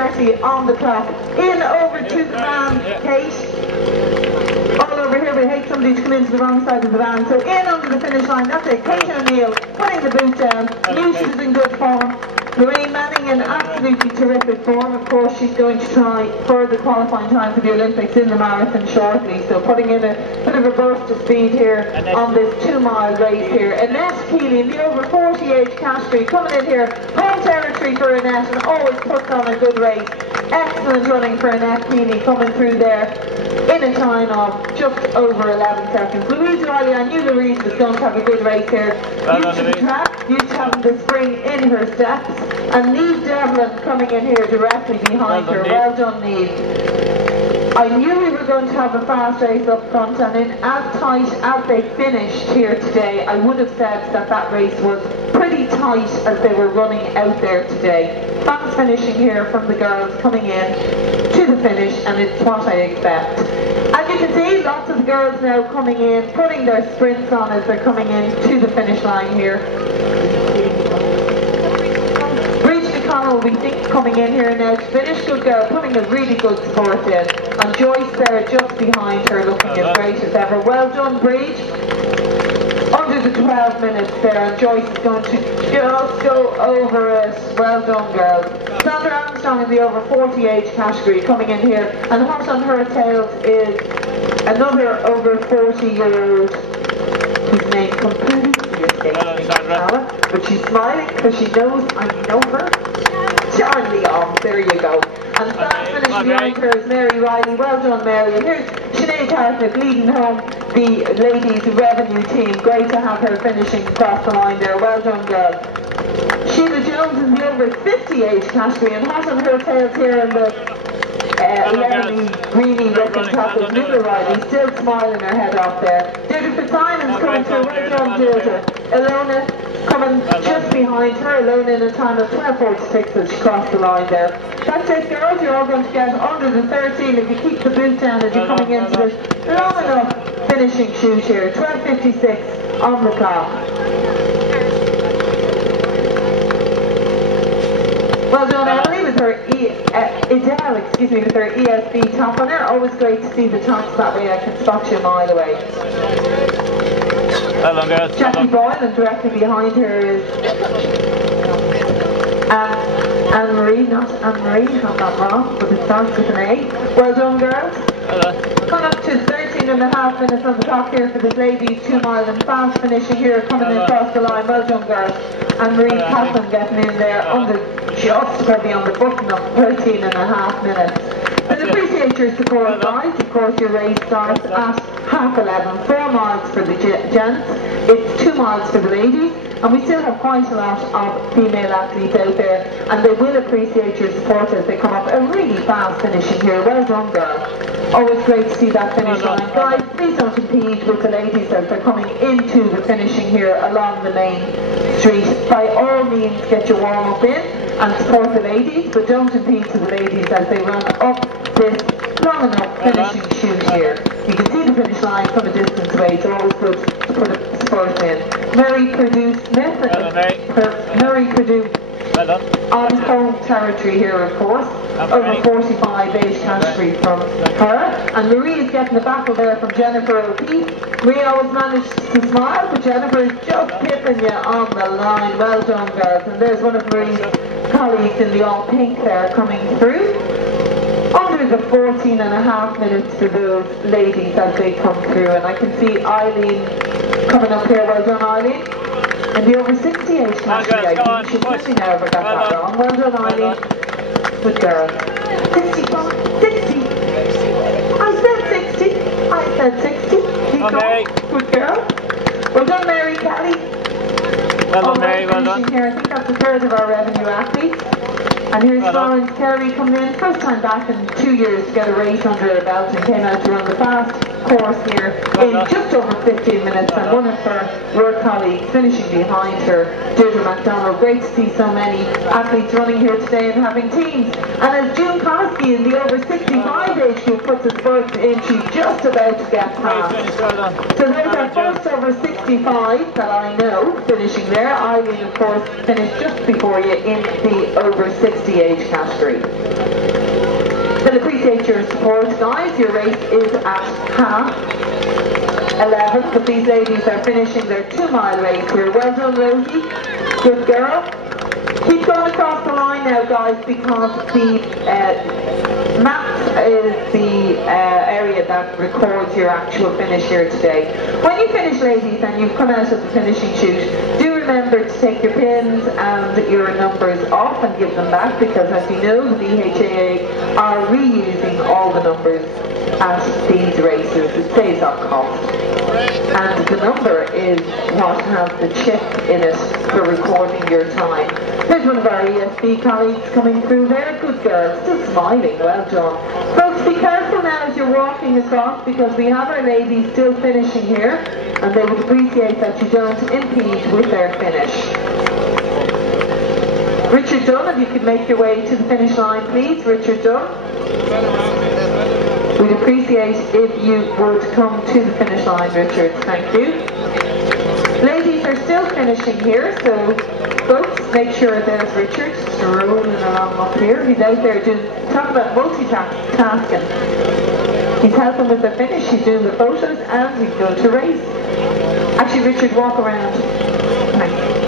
2:30 on the clock. In over to the van, Kate. All over here, we hate somebody to come into the wrong side of the van. So in under the finish line, that's it. Kate O'Neill putting the boot down. Knew she was in good form. Lorraine Manning in absolutely terrific form. Of course, she's going to try for the qualifying time for the Olympics in the marathon shortly. So putting in a bit of a burst of speed here on this 2-mile race here. Annette Keeley in the over 40 age category coming in here. Home territory for Annette and always puts on a good race. Excellent running for Annette Keeley coming through there in a time of just over 11 seconds. Louise Riley, I knew Louise was going to have a good race here. Used to the track, used to having the spring in her steps. And Neve Devlin coming in here directly behind her. Well done, Neve. I knew we were going to have a fast race up front, and in as tight as they finished here today, I would have said that that race was pretty tight as they were running out there today. Fast finishing here from the girls coming in to the finish, and it's what I expect. As you can see, lots of the girls now coming in, putting their sprints on as they're coming in to the finish line here. We think coming in here now to finish. Good girl, putting a really good sport in. And Joyce there just behind her looking as great as ever. Well done, Breed. Under the 12 minutes there, and Joyce is going to just go over it. Well done, girls. Sandra Armstrong in the over 40 age category coming in here. And hot on her tails is another over 40-year-old whose name completely escapes me, but she's smiling because she knows I know her. Charlie on, there you go. And fast finish behind her is Mary Riley. Well done, Mary. And here's Sinead Hartnett leading home the ladies' revenue team. Great to have her finishing across the line there. Well done, girl. Sheila Jones in the over 50 age category, and hot on her tails here in the yellowy, greeny looking top is Nicola Riley, still smiling her head off there. Deirdre Fitzsimon's coming through. Well done, Deirdre. Ilona coming just behind her, alone in a time of 12:46 as she crossed the line there. That's it, girls. You're all going to get under the 13 if you keep the boot down as you're coming into this long enough finishing shoot here. 12:56 on the clock. Well done, Emily, with her Adele, with her ESB top on there. Always great to see the tops that way. I can spot you a mile away. Hello, girls. Jackie Boyle, and directly behind her is Anne-Marie, not Anne-Marie, have that wrong, but it starts with an A. Well done, girls. Hello. Coming up to 13.5 minutes on the clock here for this ladies 2 mile and fast finishing here, coming across the line. Well done, girls. Anne-Marie Kaplan getting in there under just probably on the button of 13.5 minutes. And appreciate your support, guys. Of course, your race starts at 11:30. 4 miles for the gents. It's 2 miles for the ladies. And we still have quite a lot of female athletes out there, and they will appreciate your support as they come up. A really fast finishing here. Well done, girl. Always great to see that finish line. Guys, please don't impede with the ladies as they're coming into the finishing here along the main street. By all means, get your warm-up in and support the ladies, but don't impede to the ladies as they run up this long enough finishing chute here. You can see the finish line from a distance away. It's always good to put a spurt in. Mary Purdue Smith, Mary Purdue on home territory here, of course. Over 45 age category from her. And Marie is getting the battle there from Jennifer O'Keefe. Marie always managed to smile, but Jennifer is just pipping you on the line. Well done, girls. And there's one of Marie's colleagues in the all pink there coming through. Under the 14.5 minutes for those ladies as they come through. And I can see Eileen coming up here. Well done, Eileen. And the over 60 age category, I think she's pushing never got that wrong. Well done, Eileen. Good girl. 65, 60. I said 60. I said 60. Keep going. Good girl. Well done, Mary Kelly. Well done, Mary. Well done. Here. I think that's a third of our revenue athletes. And here's Florence Carey coming in. First time back in 2 years to get a race under her belt and came out to run the fast. course here in just over 15 minutes, and one of her work colleagues finishing behind her, Deirdre MacDonald. Great to see so many athletes running here today and having teams. And as June Koski in the over 65 age group puts his foot in, she's just about to get past. So there's our first over 65 that I know finishing there. Eileen, of course, finished just before you in the over 60 age category. Then appreciate your support, guys. Your race is at 11, but these ladies are finishing their 2-mile race here. Well done, Rosie. Good girl. Keep going across the line now, guys, because the maps is the area that records your actual finish here today. When you finish, ladies, and you've come out of the finishing chute, do remember to take your pins and your numbers off and give them back, because as you know, the BHAA are reusing all the numbers at these races. It saves on cost. And the number is what has the chip in it for recording your time. There's one of our ESB colleagues coming through there. Good girl, still smiling, well done. Folks, be careful now as you're walking across, because we have our ladies still finishing here, and they would appreciate that you don't impede with their finish. Richard Dunn, if you could make your way to the finish line, please. Richard Dunn. We'd appreciate if you would come to the finish line, Richard. Thank you. Ladies are still finishing here, so folks, make sure there's Richard strolling along up here. He's out there doing, talk about multitasking. He's helping with the finish, he's doing the photos, and he's going to race. Actually, Richard, walk around. Thanks.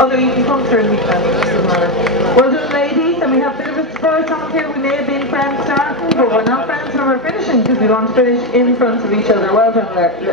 Oh no, you can come through and doesn't matter. Well done, ladies, and we have a bit of a spur time here. We may have been friends starting, but we're not friends when we're finishing, because we want to finish in front of each other. Well done, ladies.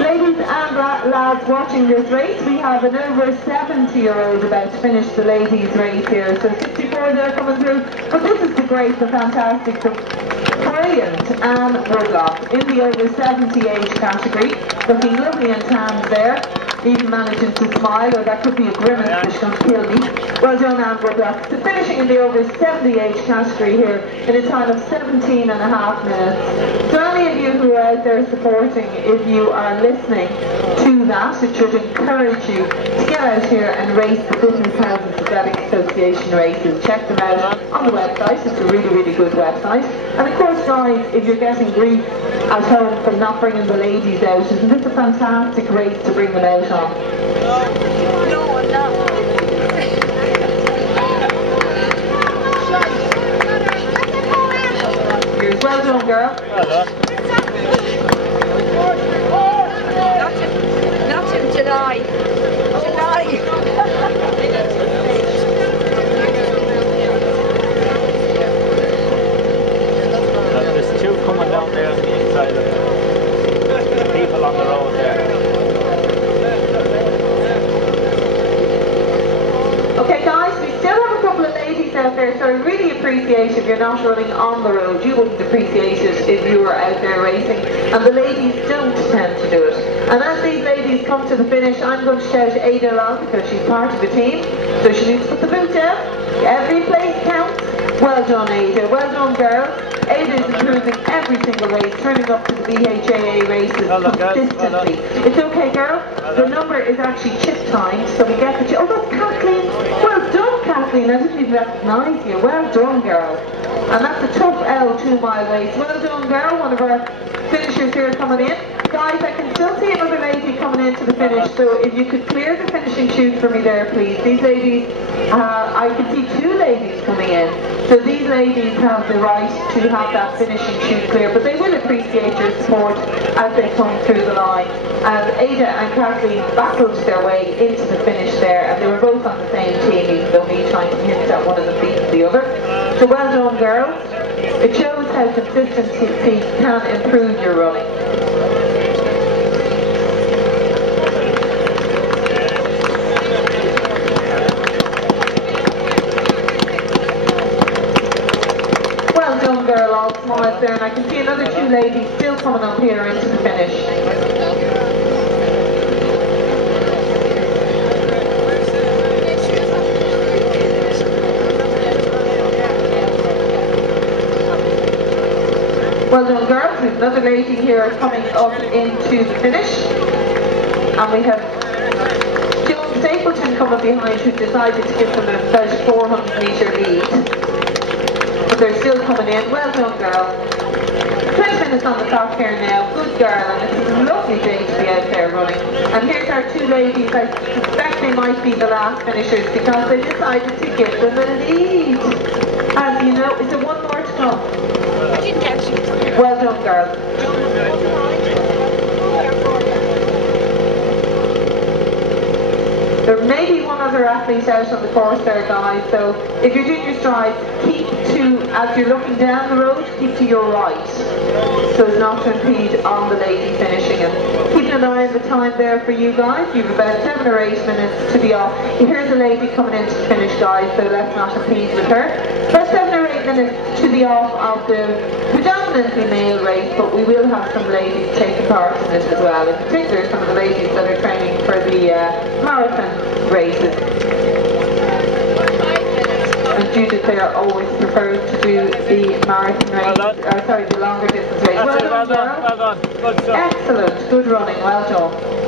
Ladies and lads watching this race, we have an over 70-year-old about to finish the ladies' race here. So 64 there coming through, but this is the great, the fantastic, the brilliant Anne Woodlock in the over 70 age category, looking lovely and tanned there. Even managing to smile, or that could be a grimace that's going to kill me. Well done, Anne Woodlock. So finishing in the over 70 age category here in a time of 17 and a half minutes. So any of you who are out there supporting, if you are listening to that, it should encourage you to get out here and race the Business Houses Athletic Association races. Check them out on the website. It's a really, really good website. And of course, guys, if you're getting grief at home from not bringing the ladies out, isn't this a fantastic race to bring them out on? No, I'm not. Here's well done, girl. Well done. Not in July. There's two coming down there on the inside of the people on the road there. Okay guys, we still have a couple of ladies out there, so I really appreciate if you're not running on the road. You wouldn't appreciate it if you were out there racing, and the ladies don't tend to do it. And as these ladies come to the finish, I'm going to shout Ada along, because she's part of the team, so she needs to put the boot down. Every place counts. Well done, Ada. Well done, girls. Ada is improving every single race, turning up to the BHAA races consistently. It's okay, girl. The number is actually chip timed, so we get the chip. Oh, that's Kathleen. Well done, Kathleen. I didn't even recognise you. Well done, girl. And that's a tough L 2-mile race. Well done, girl. One of our finishers here coming in. Guys, I can still see another lady coming into the finish, so if you could clear the finishing chute for me there, please. These ladies, I can see 2 ladies coming in. So these ladies have the right to have that finishing chute clear, but they will appreciate your support as they come through the line. And Ada and Kathleen battled their way into the finish there, and they were both on the same team, even though me trying to hint that one of them beat the other. So well done, girls. It shows how consistency can improve your running. Girl, all smiles there, and I can see another 2 ladies still coming up here into the finish. Well done, girls. We've have another lady here coming up into the finish. And we have Joan Stapleton coming behind, who decided to give them about a 400 metre lead. But they're still coming in. Well done, girl. 20 minutes on the clock here now. Good girl, and it's a lovely day to be out there running. And here's our two ladies. I suspect they might be the last finishers because they decided to give them a lead. And you know, is there one more to come? Well done, girl. There may be one other athlete out on the course there, guys, so if you're doing your strides, keep to, as you're looking down the road, keep to your right, so as not to impede on the lady finishing. And keeping an eye on the time there for you guys, you've about 7 or 8 minutes to be off. Here's a lady coming in to finish, guys, so let's not impede with her. About 7 or 8 minutes to be off of the predominantly male race, but we will have some ladies taking part in this as well, in particular some of the ladies that are training for the marathon races. And Judith there always prefers to do the marathon race, the longer distance race. Well done, girl. Well done. Good stuff. Excellent, good running, well done.